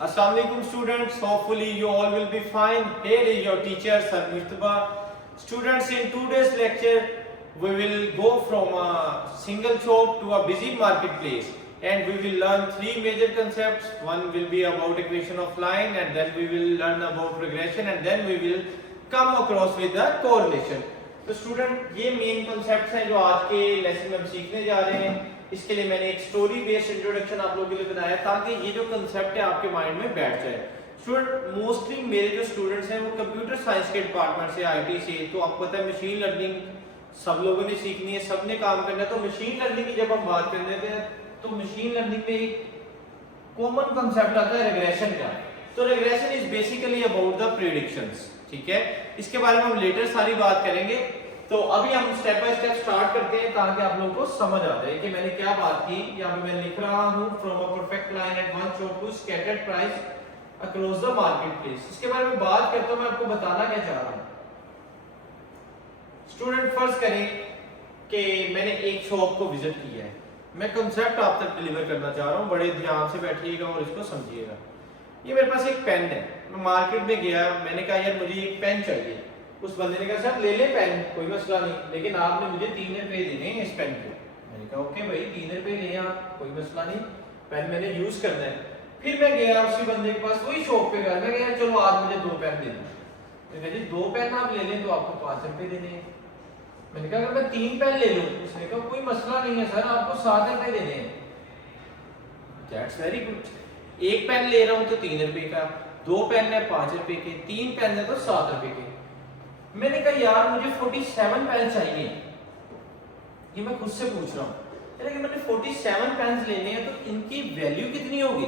Assalamualaikum students, hopefully you all will be fine. Here is your teacher Sir Murtaba. Students, in today's lecture we will go from a single shop to a busy marketplace and we will learn three major concepts. One will be about equation of line, and then we will learn about regression, and then we will come across with the correlation. तो student ये main concepts हैं जो आज के lesson में हम सीखने जा रहे हैं। इसके लिए मैंने एक स्टोरी बेस्ड इंट्रोडक्शन आप लोगों के लिए बनाया ताकि ये जो कंसेप्ट है आपके माइंड में बैठ जाए। स्टूडेंट, मोस्टली मेरे जो स्टूडेंट्स हैं वो कंप्यूटर साइंस के डिपार्टमेंट से, आईटी से, तो आपको पता है मशीन लर्निंग सब लोगों ने सीखनी है, सबने काम करना है। तो मशीन लर्निंग की जब हम बात कर रहे थे तो मशीन लर्निंग में एक कॉमन कंसेप्ट आता है रिग्रेशन का। तो regression is basically about the predictions, ठीक है। इसके बारे में हम लेटर सारी बात करेंगे। तो अभी हम स्टेप बाय स्टेप स्टार्ट करते हैं ताकि आप लोगों को समझ आ जाए कि मैंने क्या बात की। यहाँ पे मैं लिख रहा हूँ from a perfect line at one shop to scattered price across the market place. इसके बारे में बात करता हूँ, मैं आपको बताना क्या चाह रहा हूँ। स्टूडेंट, फर्ज करें कि मैंने एक शॉप को विजिट किया है, मैं कंसेप्ट आप तक डिलीवर करना चाह रहा हूँ, बड़े ध्यान से बैठिएगा और इसको समझिएगा। ये मेरे पास एक पेन है, मैं मार्केट में गया, मैंने कहा यार मुझे एक पेन चाहिए। उस बंदे ने कहा सर ले ले पेन, कोई मसला नहीं, लेकिन आपने मुझे 3 रुपए देने हैं इस पेन के। मैंने कहा ओके भाई 3 रुपए ले आप, कोई मसला नहीं, पेन मैंने यूज करना है। फिर मैं गया उसी बंदे के पास, वही शॉप पे गया, मैं कहा चलो आज मुझे 2 पेन दे दो। मैंने कहा जी 2 पेन आप ले लें तो आपको 5 रुपए देने हैं। मैंने कहा अगर मैं 3 पेन ले लूं, उसने कहा कोई मसला नहीं है सर, आपको 7 रुपए देने हैं। That's very good. एक पेन ले रहा हूं तो 3 रुपए का, 2 पेन है 5 रुपए के, 3 पेन है तो 7 रुपए के। मैंने कहा यार मुझे 47 पेन चाहिए, ये मैं खुद से पूछ रहा हूँ। लेकिन मैंने 47 पेन लेने हैं तो इनकी वैल्यू कितनी होगी?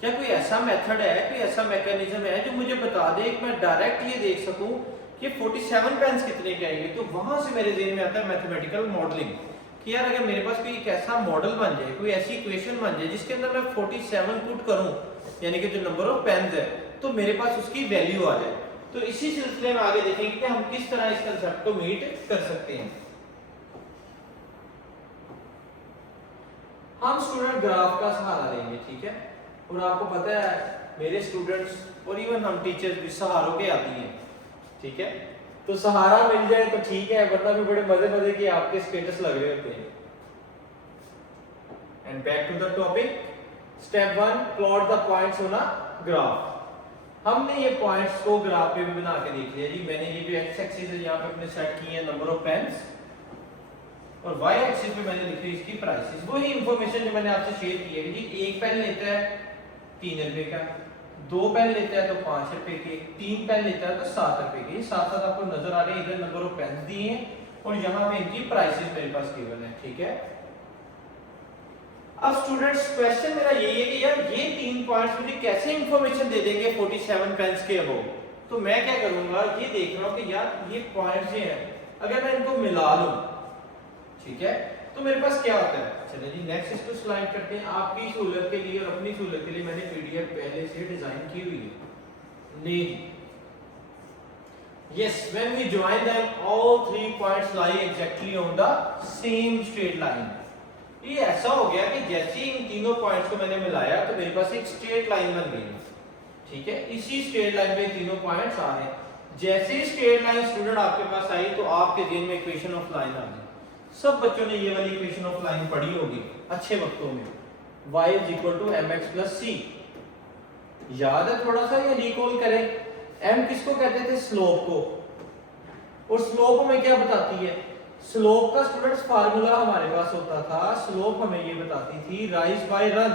क्या कोई ऐसा मेथड है, कोई ऐसा मैकेनिज्म है जो मुझे बता दे कि मैं डायरेक्ट ये देख सकूं कि 47 पेन कितने के आएंगे? तो वहां से मेरे ज़हन में आता है मैथमेटिकल मॉडलिंग कि यार अगर मेरे पास कोई एक ऐसा मॉडल बन जाए, कोई ऐसी इक्वेशन बन जाए जिसके अंदर मैं 47 पुट करूं, यानी कि जो नंबर ऑफ पेन है, तो मेरे पास उसकी वैल्यू आ जाए। तो इसी सिलसिले में आगे देखेंगे कि हम किस तरह इस कंसेप्ट को मीट कर सकते हैं। हम स्टूडेंट ग्राफ का सहारा लेंगे, ठीक है। और आपको पता है मेरे स्टूडेंट्स और इवन हम टीचर्स भी सहारों के आती हैं, ठीक है। तो सहारा मिल जाए तो ठीक है, वरना भी बड़े मजे मजे के आपके स्टेटस लग रहे होते हैं। And back to the topic, step 1, plot the points on a graph. हमने ये पॉइंट्स को ग्राफ पे भी बना के देख लिया जी। मैंने ये जो एक्स एक्सिस है यहाँ पे अपने सेट किए हैं नंबर ऑफ पेन्स, और वाई एक्सिस पे मैंने लिखी इसकी प्राइसेस। वही इंफॉर्मेशन जो मैंने आपसे शेयर की है कि एक पेन लेता है 3 रुपए का, 2 पेन लेता है तो 5 रुपए के, 3 पेन लेता है तो 7 रुपए के। साथ साथ आपको नजर आ रहे हैं इधर नंबर ऑफ पेन दिए हैं और यहाँ पे इनकी प्राइसेस मेरे पास गिवन है, ठीक है। अब स्टूडेंट्स क्वेश्चन मेरा यही है कि यार ये 3 पॉइंट्स मुझे कैसे इंफॉर्मेशन दे देंगे 47 पेन्स के अबव? तो मैं क्या करूंगा, ये देख रहा हूं कि यार ये पॉइंट्स हैं, अगर मैं इनको मिला लूं, ठीक है, तो मेरे पास क्या होता है। चलिए जी नेक्स्ट इसको स्लाइड करते हैं। आपकी सहूलियत के लिए और अपनी सहूलियत के लिए मैंने पीडीएफ पहले से डिजाइन की हुई है। नहीं, yes, when we join them all 3 points lie exactly on the same straight line। ये ऐसा हो गया कि जैसे ही इन तीनों पॉइंट्स को मैंने मिलाया तो मेरे पास एक स्ट्रेट लाइन बन गई, ठीक है। इसी स्ट्रेट लाइन पे तीनों पॉइंट्स आ रहे हैं। जैसे ही स्ट्रेट लाइन स्टूडेंट आपके पास आई तो आपके ज़हन में इक्वेशन ऑफ लाइन आ गई। सब बच्चों ने ये वाली इक्वेशन ऑफ लाइन पढ़ी होगी अच्छे वक्तों में, y = mx + c। याद है थोड़ा सा, या रिकॉल करें। m किसको कहते थे? स्लोप को। और स्लोप हमें क्या बताती है? स्लोप का स्टूडेंट्स फार्मूला हमारे पास होता था, स्लोप हमें ये बताती थी राइज बाय रन,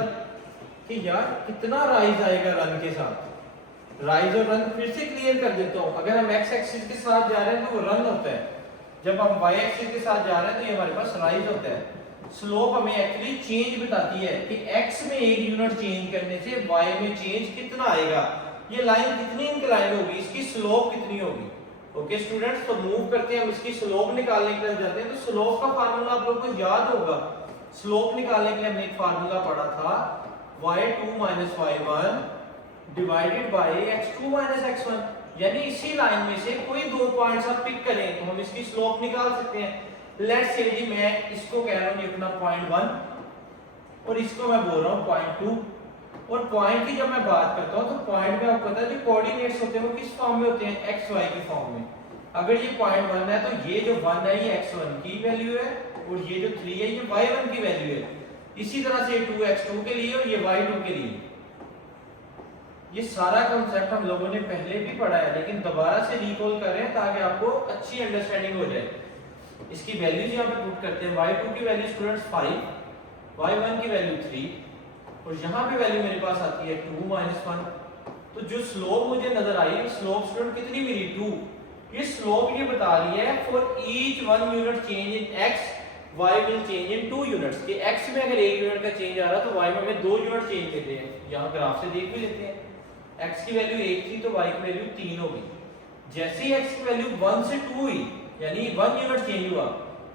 कि यार कितना राइज आएगा रन के साथ। राइज और रन फिर से क्लियर कर देता हूं। अगर हम x एक्सिस के साथ जा रहे हैं तो वो रन होता है, जब हम y एक्सिस के साथ जा रहे हैं तो ये हमारे पास राइज होता है। स्लोप हमें एक्चुअली चेंज बताती है कि x में 1 यूनिट चेंज करने से y में चेंज कितना आएगा, ये लाइन कितनी इंक्लाइन होगी, इसकी स्लोप कितनी होगी। ओके स्टूडेंट्स, तो मूव करते हैं, हम इसकी स्लोप निकालने के लिए जाते हैं। तो स्लोप का फार्मूला आप लोगों को याद होगा। स्लोप निकालने के लिए हमने एक फार्मूला पढ़ा था, y2 - y1 divided by x2 - x1। यानी इसी लाइन में से कोई 2 पॉइंट्स आप पिक करें तो हम इसकी स्लोप निकाल सकते हैं। लेट्स से जी मैं इसको कह रहा हूं ये अपना 0.1 और इसको मैं बोल रहा हूं 0.2। और पॉइंट की जब मैं बात करता हूँ तो पॉइंट में आपको पता है जो कोऑर्डिनेट्स होते हैं वो किस फॉर्म में होते हैं, एक्स वाई के फॉर्म में। अगर ये पॉइंट 1 है तो ये जो 1 है ये x1 की वैल्यू है और ये जो 3 है ये y1 की वैल्यू है। इसी तरह से 2x2 के लिए और ये y2 के लिए। ये सारा कांसेप्ट हम लोगों ने पहले भी पढ़ा है लेकिन दोबारा से रिकॉल कर रहे हैं ताकि आपको अच्छी अंडरस्टैंडिंग हो जाए। इसकी वैल्यूज यहाँ पे पुट करते हैं। y2 की वैल्यू स्टूडेंट्स 5, y1 की वैल्यू 3 और यहाँ पे वैल्यू मेरे पास आती है 2 - 1। तो जो स्लोप मुझे नजर आई, स्लोप स्टूडेंट कितनी मिली 2। ये स्लोप ये बता रही है for each 1 unit change in x y will change in 2 units. कि x में अगर 1 यूनिट का चेंज आ रहा तो y में हमें 2 यूनिट चेंज लेते हैं। यहाँ ग्राफ से देख भी लेते हैं, x की वैल्यू 1 थी तो y की वैल्यू 3 होगी। जैसे ही x की वैल्यू 1 से 2 हुई यानी 1 यूनिट चेंज हुआ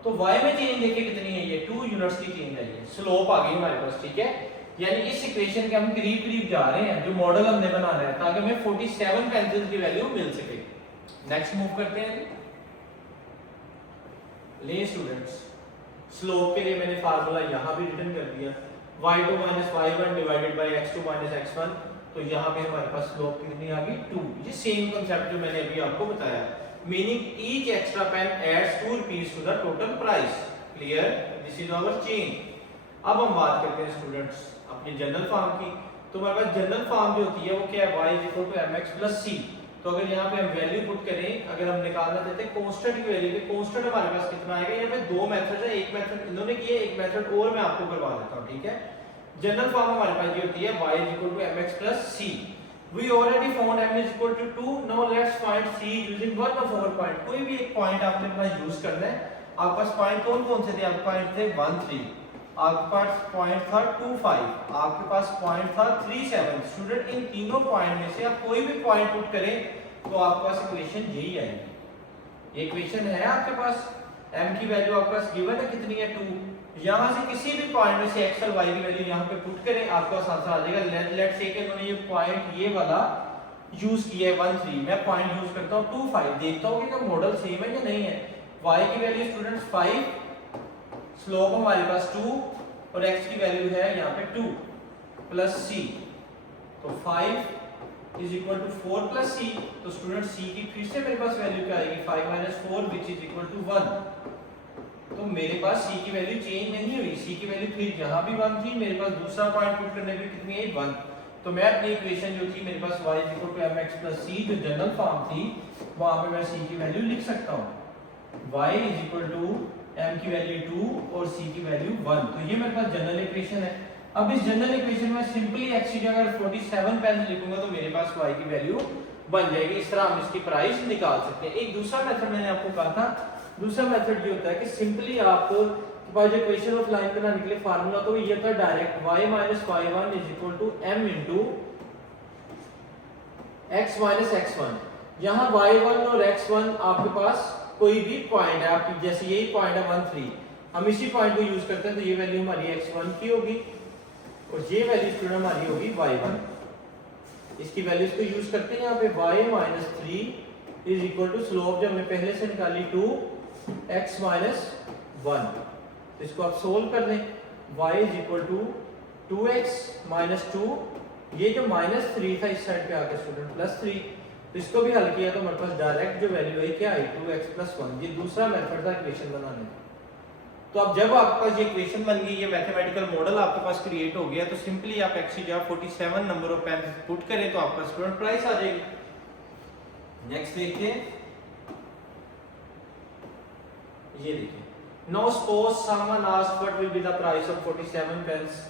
तो y में चेंज देखिए कितनी है, ये 2 यूनिट्स की चेंज आई है। स्लोप आ गई हमारे पास, ठीक है। यानी इस इक्वेशन के हम करीब करीब जा रहे हैं जो मॉडल हमने बनाना है ताकि हमें 47 पेंसिल्स की वैल्यू मिल सके। नेक्स्ट मूव करते हैं। ले स्टूडेंट्स, स्लोप के लिए मैंने फार्मूला यहां भी रिटर्न कर दिया, y2 - y1 divided by x2 - x1। तो यहां पे हमारे पास स्लोप कितनी आ गई 2। ये सेम कांसेप्ट जो मैंने अभी आपको बताया, meaning each extra pen adds 2 rupees to the total price. Clear, this is our change. अब हम बात करते हैं स्टूडेंट्स अपनी जनरल फॉर्म की। तो हमारे पास जनरल फॉर्म जो होती है वो क्या है, y = mx + c। तो अगर यहाँ पे हम वैल्यू पुट करें, अगर हम निकालना चाहते हैं कांस्टेंट की वैल्यू, तो कांस्टेंट हमारे पास कितना आएगा। यहाँ पे दो मेथड है, एक मेथड इन्होंने किया, एक मेथड और मैं आपको करवा देता हूँ, ठीक है। जनरल फॉर्म हमारे पास ये होती है y = mx + c। We already found m = 2. Now let's find c using one of our point। कोई भी एक पॉइंट आपने अपना यूज करना है। आपके पास पॉइंट कौन कौन से थे, आपके पॉइंट थे 1 3, आपके पास पॉइंट था 2 5, आपके पास पॉइंट था 3 7। स्टूडेंट इन तीनों पॉइंट में से आप कोई भी पॉइंट पुट करें तो आपके पास इक्वेशन यही आएगी। ये इक्वेशन है आपके पास, m की वैल्यू आपके पास गिवन है कितनी है 2। यहां से किसी भी पॉइंट में से x और y की वैल्यू यहां पे पुट करें, आपका आंसर आ जाएगा। लेट्स से कि उन्होंने ये पॉइंट ये वाला यूज किया है 1 3, मैं पॉइंट यूज करता हूं 2 5, देखता हूं कि मॉडल सेम है या नहीं है। y की वैल्यू स्टूडेंट्स 5, स्लोप हमारे पास 2 और x की वैल्यू है यहां पे 2 प्लस c। तो 5 = 4 + c। तो स्टूडेंट c की फिर से मेरे पास वैल्यू क्या आएगी, 5 - 4 which is equal to 1। तो मेरे पास c की वैल्यू चेंज नहीं हुई, c की वैल्यू फिर यहां भी 1 थी, मेरे पास दूसरा पॉइंट पुट करने पे कितनी है 1। तो मैं अपनी इक्वेशन जो थी मेरे पास y = mx + c जो जनरल फॉर्म थी वहां पे मैं c की वैल्यू लिख सकता हूं, y = m की वैल्यू 2 और c की वैल्यू 1। तो ये मेरे पास जनरल इक्वेशन है। अब इस जनरल इक्वेशन में सिंपली x की जगह 47 पेंस लिखूंगा तो मेरे पास y की वैल्यू बन जाएगी। इस तरह हम इसकी प्राइस निकाल सकते हैं। एक दूसरा मेथड मैंने आपको कहा था, दूसरा मेथड ये होता है कि सिंपली आपको जो इक्वेशन ऑफ लाइन बनाने के लिए फार्मूला तो ये था direct y - y1 = m * x - x1। यहाँ y1 और x1 आपके पास कोई भी पॉइंट है, आपकी जैसे यही पॉइंट है 1 3, हम इसी पॉइंट को यूज करते हैं तो ये वैल्यू हमारी x1 की होगी और ये वैल्यू स्टूडेंट हमारी होगी y1। इसकी वैल्यूज को यूज करते हैं यहाँ पे y - 3 = स्लोप जो हमने पहले से निकाली 2x - 1। तो इसको आप सोल्व कर लें, y = 2x - 2, ये जो -3 था इस साइड पे आके स्टूडेंट +3। तो इसको भी हल किया तो हमारे पास डायरेक्ट जो वैल्यू आई क्या आई 2x + 1। ये दूसरा मेथड था इक्वेशन बनाने का। तो अब जब आपके पास ये इक्वेशन बन गई, ये मैथमेटिकल मॉडल आपके पास क्रिएट हो गया, तो सिंपली आप x की जगह 47 नंबर ऑफ पेन पुट करें तो आपका स्टूडेंट प्राइस आ जाएगी। नेक्स्ट देखिए, ये देखिए, now suppose someone asked what will be the price of 47 pence।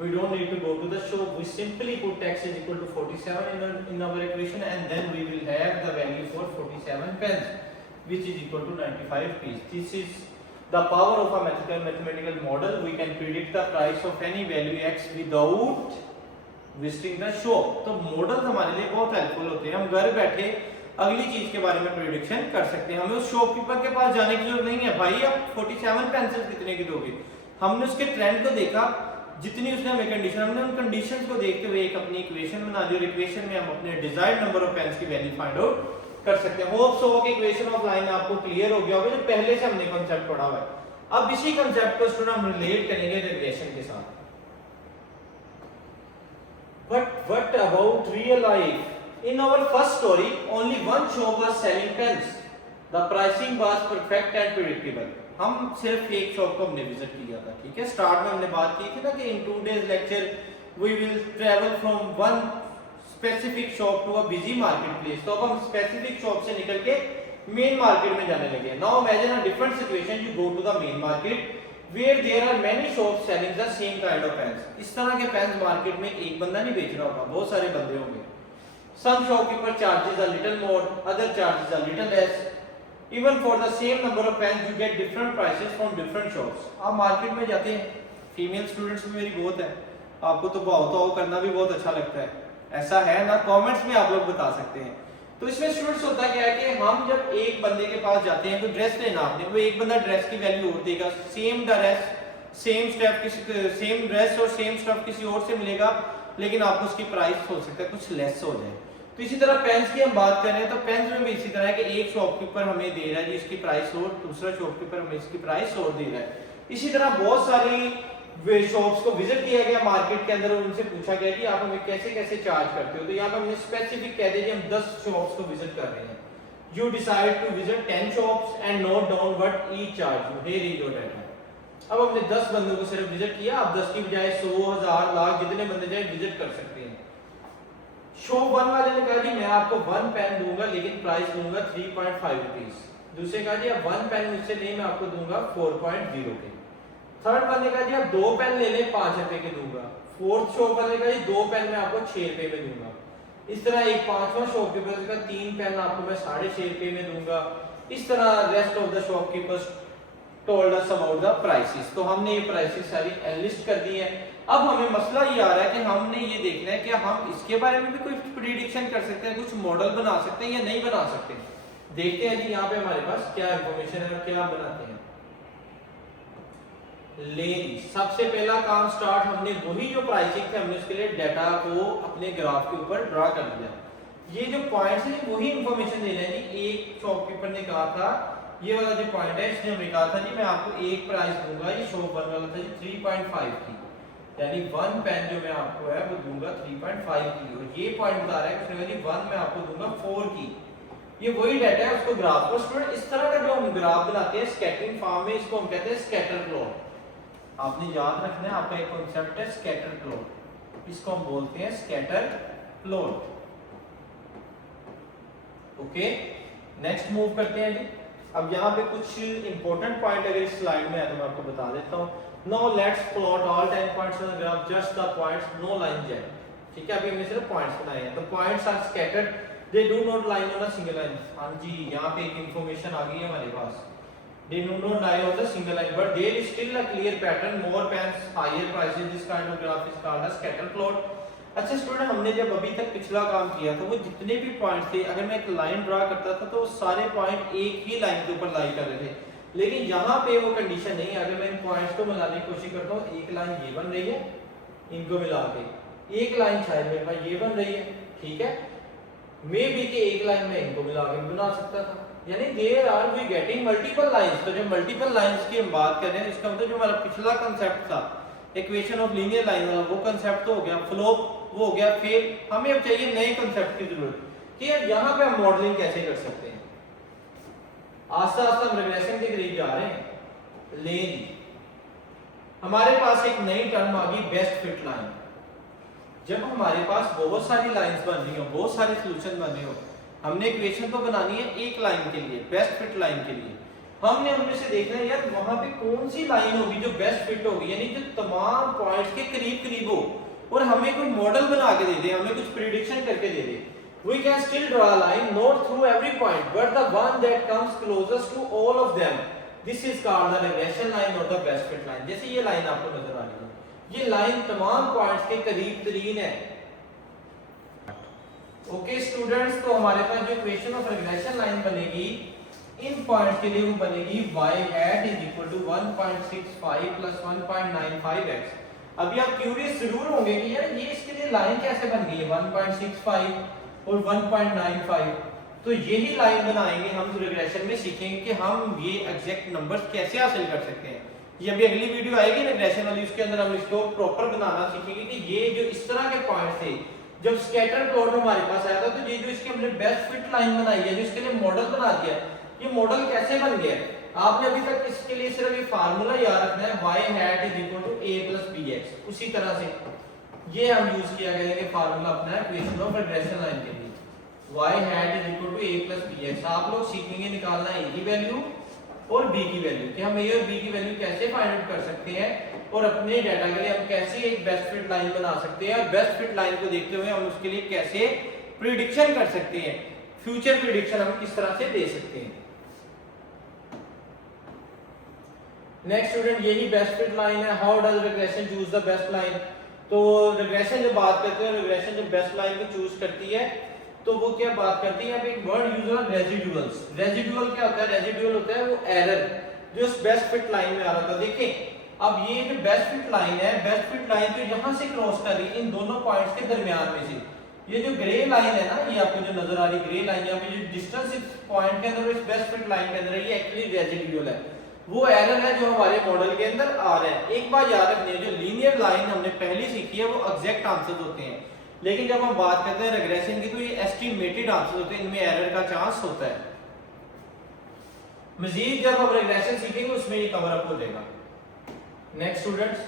We don't need to go to the shop, we simply put x = 47 in our equation and then we will have the value for 47 pence which is equal to 95 rupees। This is the power of a mathematical model। We can predict the price of any value x without visiting the shop। तो model हमारे लिए बहुत helpful होते हैं, हम घर बैठे अगली चीज के बारे में प्रेडिक्शन कर सकते हैं। हमें उस शॉपकीपर के पास जाने की जरूरत नहीं है, भाई आप 47 पेंसिल कितने की दोगे। हमने उसके ट्रेंड को देखा, जितनी उसने हमें कंडीशन, हमने उन कंडीशंस को देखते हुए एक अपनी इक्वेशन बना दी और इक्वेशन में हम अपने डिजायर्ड नंबर ऑफ पेंस की वैल्यू फाइंड आउट कर सकते हैं। होप सो कि इक्वेशन ऑफ लाइन आपको क्लियर हो गया होगा जो पहले से हमने कांसेप्ट पढ़ा हुआ है। अब इसी कांसेप्ट को स्टूडेंट हम रिलेट करेंगे रिग्रेशन के साथ। What about real life? In our first story, only one shop was selling pens. The pricing was perfect and predictable. हम सिर्फ एक शॉप को हमने विजिट किया था, ठीक है। स्टार्ट में हमने बात की थी ना कि in 2 days lecture we will travel from one specific shop to a busy marketplace. तो अब हम specific shop से निकल के main market में जाने लगे। Now imagine a different situation. You go to the main market where there are many shops selling the same kind of pens. इस तरह के पेन्स मार्केट में एक बंदा नहीं बेच रहा होगा, बहुत सारे बंदे होंगे। Some shopkeeper charges a little more, other charges a little less. Even for the same number of pens, you get different prices from different shops. आप मार्केट में जाते हैं, फीमेल स्टूडेंट्स में मेरी बहुत है, आपको तो भाव करना भी बहुत अच्छा लगता है, ऐसा है ना? कमेंट्स में आप लोग बता सकते हैं। तो इसमें स्टूडेंट्स होता क्या है कि हम जब एक बंदे के पास जाते हैं, कोई ड्रेस लेना आपने, वो एक बंदा ड्रेस की वैल्यू और देगा, सेम ड्रेस सेम ड्रेस और सेम स्टफ किसी और से मिलेगा, लेकिन आपको उसकी प्राइस हो सकता है कुछ लेस हो जाए। तो इसी तरह पेन्स की हम बात करें तो पेन्स में भी इसी तरह है कि एक शॉपकीपर हमें दे रहा है जी इसकी प्राइस और, दूसरा शॉपकीपर हमें इसकी प्राइस और दे रहा है। इसी तरह बहुत सारी शॉप्स को विजिट किया गया मार्केट के अंदर और उनसे पूछा गया कि आप हमें कैसे कैसे चार्ज करते हो। तो यहाँ पर हमने स्पेसिफिक कह दिया कि हम 10 शॉप्स को विजिट कर रहे हैं। You decide to visit 10 shops and note down what each charge you. Here is your data. अब हमने 10 बंदों को सिर्फ विजिट किया, आप 10 की बजाय 100, 1000, लाख जितने बंदे जाए विजिट कर सकते हैं। शॉप 1 वाले ने कहा जी मैं आपको 1 पेन दूंगा लेकिन प्राइस दूंगा 3.5 रुपीस। दूसरे कहा जी आप 1 पेन मुझसे नहीं, मैं आपको दूंगा 4.0 के। थर्ड बंदे का जी आप 2 पेन ले लें 5 रुपए के दूंगा। फोर्थ शॉप वाले का जी 2 पेन मैं आपको 6 रुपए में दूंगा। इस तरह एक पांचवा शॉपकीपर का 3 पेन आपको मैं 6.5 रुपए में दूंगा। इस तरह rest of the shopkeepers told us about the prices. तो हमने ये प्राइसेस सारी लिस्ट कर दी है। अब हमें मसला ये आ रहा है कि हमने ये देखना है कि हम इसके बारे में भी कोई प्रिडिक्शन कर सकते हैं, कुछ मॉडल बना सकते हैं या नहीं बना सकते। देखते हैं जी यहाँ पे हमारे पास क्या इंफॉर्मेशन है और क्या बनाते हैं। सबसे पहला काम स्टार्ट, हमने वही जो प्राइसिंग थे हमने उसके लिए डाटा को अपने ग्राफ के ऊपर ड्रा कर दिया। ये जो पॉइंट्स है वही इंफॉर्मेशन दे रहे हैं जी। एक शॉपकीपर ने कहा था, ये वाला जो पॉइंट है इसने हमें कहा था जी मैं आपको एक प्राइस दूंगा, ये शॉप 1 वाला था जी 3.5 की, यानी 1 पेन जो मैं आपको है वो दूंगा 3.5 की। और ये पॉइंट बता रहा है उसने कहा जी 1 मैं आपको दूंगा 4 की। ये वही डाटा है, उसको ग्राफ को स्टूडेंट इस तरह का जो हम ग्राफ बनाते हैं स्कैटरिंग फॉर्म में, इसको हम कहते हैं स्कैटर प्लॉट। आपने याद रखना है, आपका एक कॉन्सेप्ट है स्कैटर प्लॉट, इसको हम बोलते हैं scatter plot. Okay, next move करते हैं जी। अब यहाँ पे कुछ इंपॉर्टेंट पॉइंट अगर इस स्लाइड में है तो मैं आपको बता देता हूँ। Now let's plot all 10 points on the graph, just the points, no line zed. ठीक है, अभी हमने सिर्फ पॉइंट्स बनाए हैं। तो points are scattered, they do not line on a single line. हाँ जी, यहाँ पे एक इंफॉर्मेशन आ गई है हमारे पास। They do not lie on the single line, but there is still a clear pattern. More pens, higher prices. This kind of graph is called a scatter plot. अच्छा student, हमने जब अभी तक पिछला काम किया तो वो जितने भी पॉइंट्स थे, अगर मैं एक लाइन ड्रा करता था तो वो सारे पॉइंट एक ही लाइन के ऊपर लाई कर रहे थे। लेकिन यहाँ पे वो कंडीशन नहीं है। अगर मैं इन पॉइंट्स को मिलाने की कोशिश करता हूँ, एक लाइन ये बन रही है, इनको मिला के एक लाइन शायद मेरे पास ये बन रही है। ठीक है, मे बी के एक लाइन में इनको मिला के बना सकता था, यानी there are we getting multiple lines. तो जो मल्टीपल लाइंस की हम बात कर रहे हैं, इसका मतलब जो हमारा पिछला कांसेप्ट था इक्वेशन ऑफ लीनियर लाइन वाला, वो कांसेप्ट तो हो गया, फ्लो वो हो गया। फिर हमें अब चाहिए नए कांसेप्ट की जरूरत कि यहाँ पे हम मॉडलिंग कैसे कर सकते हैं। आस्ता आस्ता हम रिग्रेशन के करीब जा रहे हैं। लेकिन हमारे पास एक नई टर्म आ गई, बेस्ट फिट लाइन। जब हमारे पास बहुत सारी लाइंस बन रही हो, बहुत सारे सॉल्यूशन बन रहे हो, हमने इक्वेशन तो बनानी है एक लाइन के लिए, बेस्ट फिट लाइन के लिए। हमने उनमें से देखना है यार वहां पे कौन सी लाइन होगी जो बेस्ट फिट होगी, यानी जो तमाम पॉइंट्स के करीब करीब हो और हमें कोई मॉडल बना के दे दे, हमें कुछ प्रेडिक्शन करके दे दे। We can still draw a line not through every point but the one that comes closest to all of them. This is called the regression line or the best fit line. जैसे ये line आपको नजर आ रही है, ये line तमाम points के करीब तरीन है। ओके स्टूडेंट्स, तो हमारे पास जो इक्वेशन ऑफ रिग्रेशन लाइन बनेगी इन पॉइंट्स के लिए वो बनेगी y hat is equal to 1.65 plus 1.95x। अभी आप क्यूरियस जरूर होंगे कि यार ये इसके लिए लाइन कैसे बन गई है 1.65 और 1.95। तो यही लाइन बनाएंगे हम रिग्रेशन में, सीखेंगे कि हम ये एग्जैक्ट नंबर्स कैसे हासिल कर सकते हैं। ये अभी अगली वीडियो आएगी रिग्रेशन वाली, उसके अंदर हम इसको प्रॉपर बनाना सीखेंगे कि ये जो इस तरह के पॉइंट्स थे जब स्कैटर प्लॉट हमारे पास आया था तो ये जो इसकी हमने बेस्ट फिट लाइन बनाई है, जो इसके लिए मॉडल बना दिया है, ये मॉडल कैसे बन गया है? आपने अभी तक इसके लिए सिर्फ ये फार्मूला याद रखना है, y hat is equal to a plus bx। उसी तरह से ये हम यूज किया करेंगे फार्मूला अपना इक्वेशन ऑफ रिग्रेशन लाइन के लिए, y hat is equal to a plus bx। आप लोग सीखेंगे निकालना a की वैल्यू और b की वैल्यू, कि हम a और b की वैल्यू कैसे फाइंड आउट कर सकते हैं और अपने डाटा के लिए हम कैसे एक बेस्ट फिट लाइन बना सकते हैं, और बेस्ट फिट लाइन को देखते हुए हम उसके लिए कैसे प्रिडिक्शन कर सकते हैं, फ्यूचर प्रिडिक्शन हम किस तरह से दे सकते हैं। नेक्स्ट स्टूडेंट, यही बेस्ट फिट लाइन है। How does regression choose the best line? तो रिग्रेशन जब बात करते हैं, रिग्रेशन जब बेस्ट लाइन को चूज करती है तो वो क्या बात करती है, अब एक वर्ड यूज होगा रेजिडुअल्स। रेजिडुअल क्या होता है? रेजिडुअल होता है वो एरर जो उस बेस्ट फिट लाइन में आ रहा था। देखिए अब ये जो बेस्ट फिट लाइन है, बेस्ट फिट लाइन तो यहां से क्रॉस कर रही है इन दोनों पॉइंट्स के दरमियान में से। ये जो ग्रे लाइन है ना, ये आपको जो नजर आ रही ग्रे लाइन, यहाँ पे जो डिस्टेंस इस पॉइंट के अंदर इस बेस्ट फिट लाइन के अंदर है, ये एक्चुअली रेजिडुअल है, वो एरर है जो हमारे मॉडल के अंदर आ रहा है। एक बात याद रखनी है, जो लीनियर लाइन हमने पहले सीखी है वो एग्जैक्ट आंसर्स होते हैं, लेकिन जब हम बात करते हैं रिग्रेशन की तो ये एस्टिमेटेड आंसर्स होते हैं, इनमें एरर का चांस होता है। मजीद जब हम रिग्रेशन सीखेंगे उसमें ये कवर अप हो जाएगा। नेक्स्ट स्टूडेंट्स,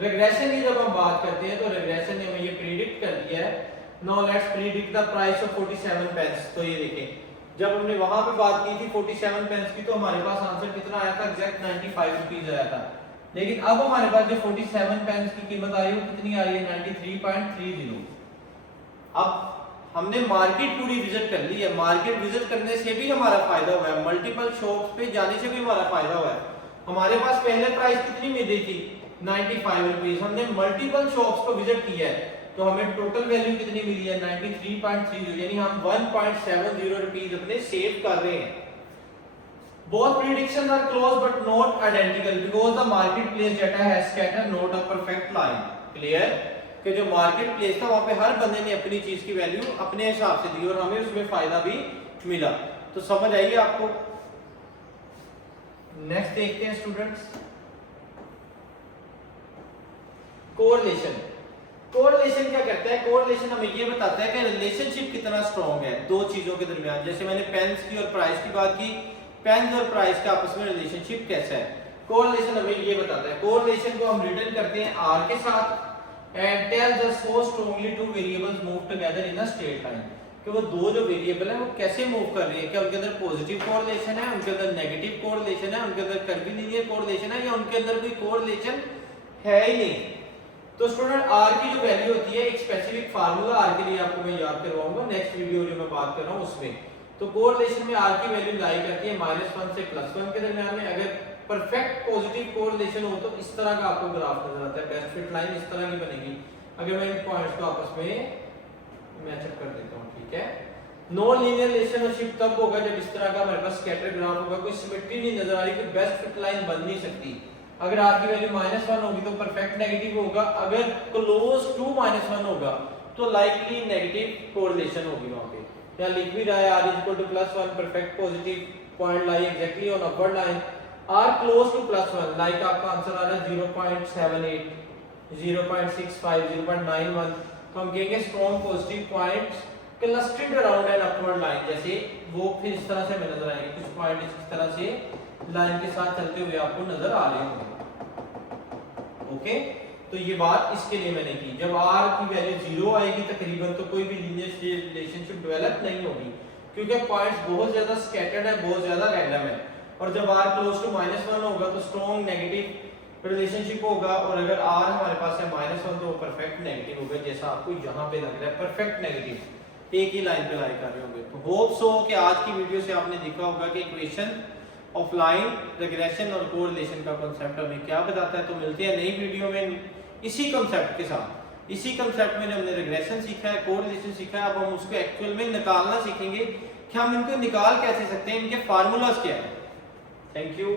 रिग्रेशन की जब हम बात करते हैं तो रिग्रेशन ने हमें ये प्रिडिक्ट कर दिया है। Now let's predict the price of 47 pens. तो ये देखें, जब हमने वहां पे बात की थी 47 पेंस की, तो हमारे पास आंसर कितना आया था? एग्जैक्ट 95 रुपीस आया था। लेकिन अब हमारे पास जो 47 पेंस की कीमत आ रही है वो कितनी आ रही है? 93.30। अब हमने मार्केट पूरी विजिट कर ली है, मार्केट विजिट करने से भी हमारा फायदा हुआ है, मल्टीपल शॉप्स पे जाने से भी हमारा फायदा हुआ है। हमारे पास पहले प्राइस कितनी मिल रही थी? 95 रुपीस। हमने मल्टीपल शॉप्स को विजिट किया है तो हमें टोटल वैल्यू कितनी मिली है? 93.30, यानी हम 1.70 रुपीस अपने सेव कर रहे हैं। Both predictions are close but not identical because the marketplace data has scattered not a perfect line. Clear? कि जो मार्केट प्लेस था वहां पे हर बंदे ने अपनी चीज की वैल्यू अपने हिसाब से दी और हमें उसमें फायदा भी मिला। तो समझ आइए आपको। नेक्स्ट देखते हैं स्टूडेंट्स, कोरिलेशन। कोरिलेशन क्या करता है? कोरिलेशन हमें ये बताता है कि रिलेशनशिप कितना स्ट्रांग है दो चीजों के दरमियान। जैसे मैंने पेन्स की और प्राइस की बात की, पेन्स और प्राइस का आपस में रिलेशनशिप कैसा है, कोरिलेशन हमें ये बताता है। कोरिलेशन को हम रिटर्न करते हैं r के साथ, and tells us how strongly two variables move together in a straight line, कि वो दो जो वेरिएबल है वो कैसे मूव कर रही है, क्या उनके अंदर पॉजिटिव कोरिलेशन है, उनके अंदर नेगेटिव कोरिलेशन है, उनके अंदर कर्वीलिनियर कोरिलेशन है, या उनके अंदर कोई कोरिलेशन है ही नहीं। तो स्टूडेंट r की जो वैल्यू होती है, एक स्पेसिफिक फार्मूला r के लिए आपको मैं याद करवाऊंगा नेक्स्ट वीडियो जो मैं बात कर रहा हूं उसमें। तो कोरिलेशन में r की वैल्यू लाई करती है -1 से +1 के दरमियान में। अगर परफेक्ट पॉजिटिव कोरिलेशन हो तो इस तरह का आपको ग्राफ नजर आता है, बेस्ट फिट लाइन इस तरह की बनेगी। अगर मैं इन पॉइंट्स को आपस में मैच अप कर देता हूं, ठीक है। नॉन लीनियर रिलेशनशिप तब होगा जब इस तरह का हमारे पास स्कैटर ग्राफ होगा, कोई सिमेट्री नहीं नजर आ रही, कोई बेस्ट फिट लाइन बन नहीं सकती। अगर r की वैल्यू -1 होगी तो परफेक्ट नेगेटिव होगा, अगर क्लोज टू -1 होगा तो लाइकली नेगेटिव कोरिलेशन होगी वहां पे। यहां लिख भी रहा है r +1 perfect positive point lie exactly on upward line, r close to +1 like आपका आंसर आ रहा है 0.78, 0.65, 0.91। तो हम कहेंगे strong positive points clustered around an upward line, जैसे वो फिर इस तरह से हमें नजर आएंगे, कुछ पॉइंट इस तरह से लाइन के साथ चलते हुए आपको नजर आ रहे होंगे। ओके, तो ये बात इसके लिए मैंने की। जब r की वैल्यू 0 आएगी तकरीबन तो कोई भी लीनियर रिलेशनशिप डेवलप नहीं होगी, क्योंकि पॉइंट्स बहुत ज्यादा स्कैटर्ड है, बहुत ज्यादा रैंडम है। और जब r क्लोज टू -1 होगा तो स्ट्रॉन्ग नेगेटिव रिलेशनशिप होगा, और अगर r हमारे पास है -1 तो वो परफेक्ट नेगेटिव होगा, जैसा आपको यहाँ पे लग रहा है परफेक्ट नेगेटिव, एक ही लाइन पे लाई कर रहे होंगे। तो होप सो कि आज की वीडियो से आपने देखा होगा कि इक्वेशन ऑफ लाइन, रिग्रेशन और कोरिलेशन का कांसेप्ट हमें क्या बताता है। तो मिलते हैं नई वीडियो में इसी कांसेप्ट के साथ। इसी कांसेप्ट में हमने रिग्रेशन सीखा है, कोरिलेशन सीखा है, अब हम उसको एक्चुअल में निकालना सीखेंगे कि हम इनको निकाल कैसे सकते हैं, इनके फार्मूलाज क्या है। Thank you.